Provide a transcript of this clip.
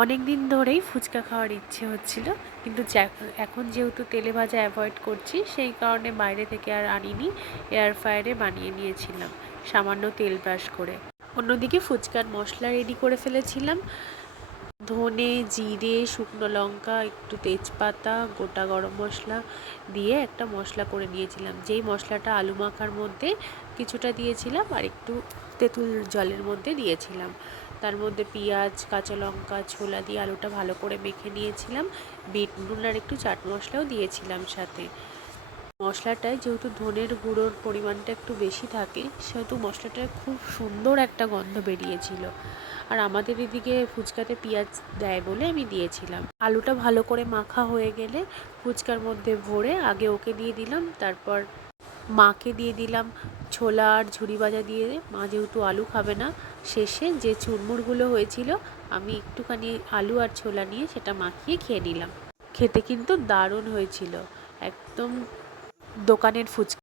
অনেক দিন ধরেই ফুচকা খাওয়ার ইচ্ছে হচ্ছিল, কিন্তু এখন যেহেতু তেলে ভাজা অ্যাভয়েড করছি, সেই কারণে বাইরে থেকে আর আনিনি। এয়ার ফ্রায়ারে বানিয়ে নিয়েছিলাম সামান্য তেল ব্রাশ করে। অন্যদিকে ফুচকার মশলা রেডি করে ফেলেছিলাম। ধনে, জিরে, শুকনো লঙ্কা, একটু তেজপাতা, গোটা গরম মশলা দিয়ে একটা মশলা করে নিয়েছিলাম। যেই মশলাটা আলু মাখার মধ্যে কিছুটা দিয়েছিলাম আর একটু তেঁতুল জলের মধ্যে দিয়েছিলাম। তার মধ্যে পেঁয়াজ, কাঁচা লঙ্কা, ছোলা দিয়ে আলুটা ভালো করে মেখে নিয়েছিলাম। বিট নুন আর একটু চাট মশলাও দিয়েছিলাম সাথে। মশলাটায় যেহেতু ধনের গুঁড়োর পরিমাণটা একটু বেশি থাকে, সেহেতু মশলাটায় খুব সুন্দর একটা গন্ধ বেরিয়েছিল। আর আমাদের এদিকে ফুচকাতে পেঁয়াজ দেয় বলে আমি দিয়েছিলাম। আলুটা ভালো করে মাখা হয়ে গেলে ফুচকার মধ্যে ভরে আগে ওকে দিয়ে দিলাম, তারপর মাকে দিয়ে দিলাম ছোলা আর ঝুরি ভাজা দিয়ে। মা যেহেতু আলু খাবে না, শেষে যে চুরমুরগুলো হয়েছিল আমি একটুখানি আলু আর ছোলা নিয়ে সেটা মাখিয়ে খেয়ে নিলাম। খেতে কিন্তু দারুণ হয়েছিল, একদম দোকানের ফুচকা।